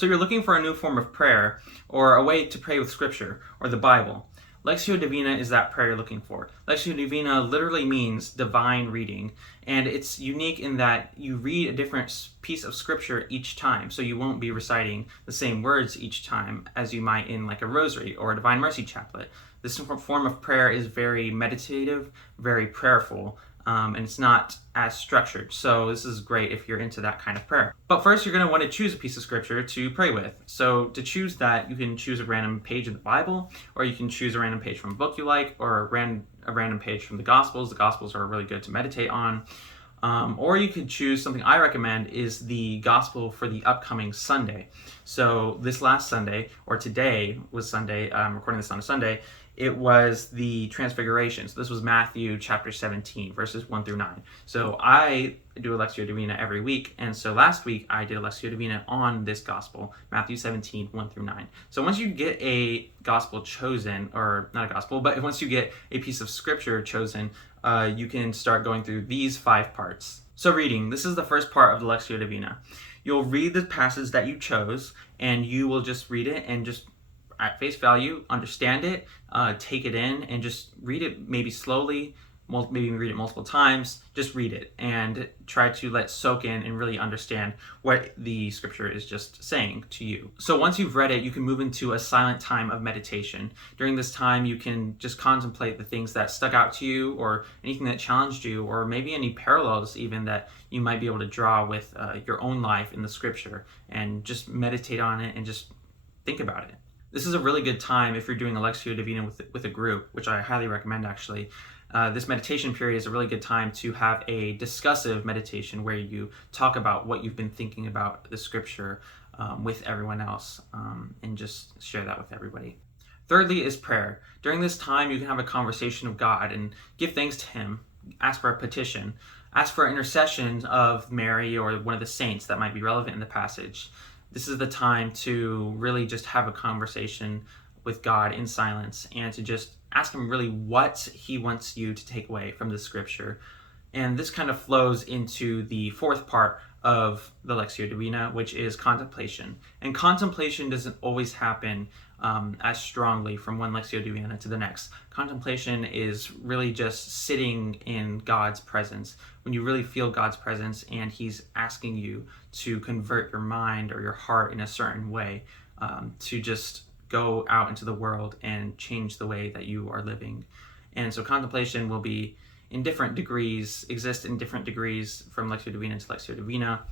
So you're looking for a new form of prayer, or a way to pray with Scripture, or the Bible. Lectio Divina is that prayer you're looking for. Lectio Divina literally means divine reading, and it's unique in that you read a different piece of Scripture each time, so you won't be reciting the same words each time as you might in like a rosary or a Divine Mercy chaplet. This form of prayer is very meditative, very prayerful, and it's not as structured. So this is great if you're into that kind of prayer. But first, you're going to want to choose a piece of Scripture to pray with. So to choose that, you can choose a random page in the Bible, or you can choose a random page from a book you like, or a random page from the Gospels. The Gospels are really good to meditate on. Or you could choose something I recommend is the Gospel for the upcoming Sunday. So this last Sunday, or today was Sunday, I'm recording this on a Sunday, it was the Transfiguration. So this was Matthew chapter 17, verses 1 through 9. So I do a Lectio Divina every week, and so last week I did a Lectio Divina on this Gospel, Matthew 17, 1 through 9. So once you get a Gospel chosen, or not a Gospel, but once you get a piece of Scripture chosen, you can start going through these 5 parts. So reading, this is the first part of the Lectio Divina. You'll read the passage that you chose, and you will just read it and just at face value, understand it, take it in, and just read it maybe slowly, maybe read it multiple times, just read it and try to let it soak in and really understand what the Scripture is just saying to you. So once you've read it, you can move into a silent time of meditation. During this time, you can just contemplate the things that stuck out to you, or anything that challenged you, or maybe any parallels even that you might be able to draw with your own life in the Scripture, and just meditate on it and just think about it. This is a really good time if you're doing a Lectio Divina with a group, which I highly recommend actually. This meditation period is a really good time to have a discussive meditation where you talk about what you've been thinking about the Scripture with everyone else, and just share that with everybody. Thirdly is prayer. During this time, you can have a conversation with God and give thanks to Him, ask for a petition, ask for intercession of Mary or one of the saints that might be relevant in the passage. This is the time to really just have a conversation with God in silence, and to just ask Him really what He wants you to take away from the Scripture. And this kind of flows into the 4th part of the Lectio Divina, which is contemplation. And contemplation doesn't always happen as strongly from one Lectio Divina to the next. Contemplation is really just sitting in God's presence. When you really feel God's presence and He's asking you to convert your mind or your heart in a certain way, to just go out into the world and change the way that you are living. And so contemplation will be in different degrees, exist in different degrees from Lectio Divina to Lectio Divina,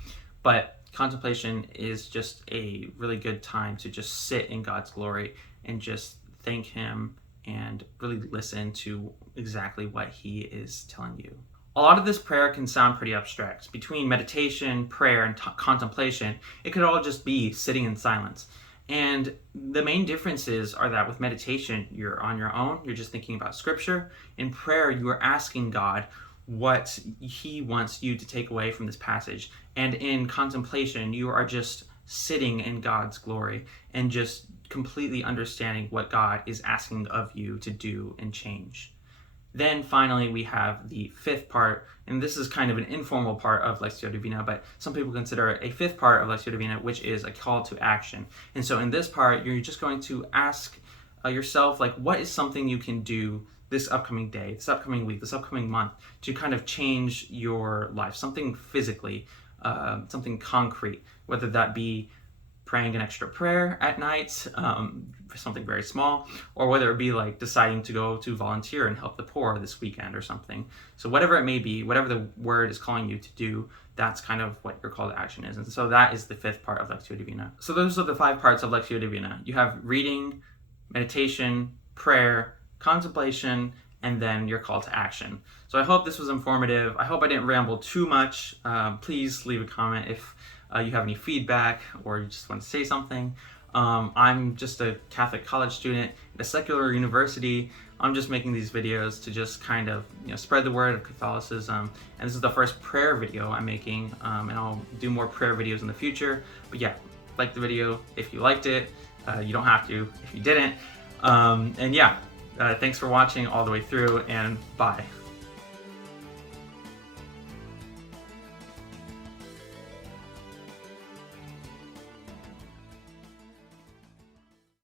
but contemplation is just a really good time to just sit in God's glory and just thank Him and really listen to exactly what He is telling you. A lot of this prayer can sound pretty abstract. Between meditation, prayer, and contemplation, it could all just be sitting in silence. And the main differences are that with meditation, you're on your own, you're just thinking about Scripture. In prayer, you are asking God what He wants you to take away from this passage. And in contemplation, you are just sitting in God's glory and just completely understanding what God is asking of you to do and change. Then finally, we have the 5th part, and this is kind of an informal part of Lectio Divina, but some people consider it a 5th part of Lectio Divina, which is a call to action. And so in this part, you're just going to ask yourself, like, what is something you can do this upcoming day, this upcoming week, this upcoming month to kind of change your life, something physically, something concrete, whether that be praying an extra prayer at night, for something very small, or whether it be like deciding to go to volunteer and help the poor this weekend or something. So whatever it may be, whatever the word is calling you to do, that's kind of what your call to action is. And so that is the 5th part of Lectio Divina. So those are the 5 parts of Lectio Divina. You have reading, meditation, prayer, contemplation, and then your call to action. So I hope this was informative. I hope I didn't ramble too much. Please leave a comment if you have any feedback or you just want to say something. I'm just a Catholic college student at a secular university. I'm just making these videos to just kind of, spread the word of Catholicism. And this is the first prayer video I'm making, and I'll do more prayer videos in the future. But yeah, like the video if you liked it. You don't have to if you didn't. And yeah, thanks for watching all the way through, and bye.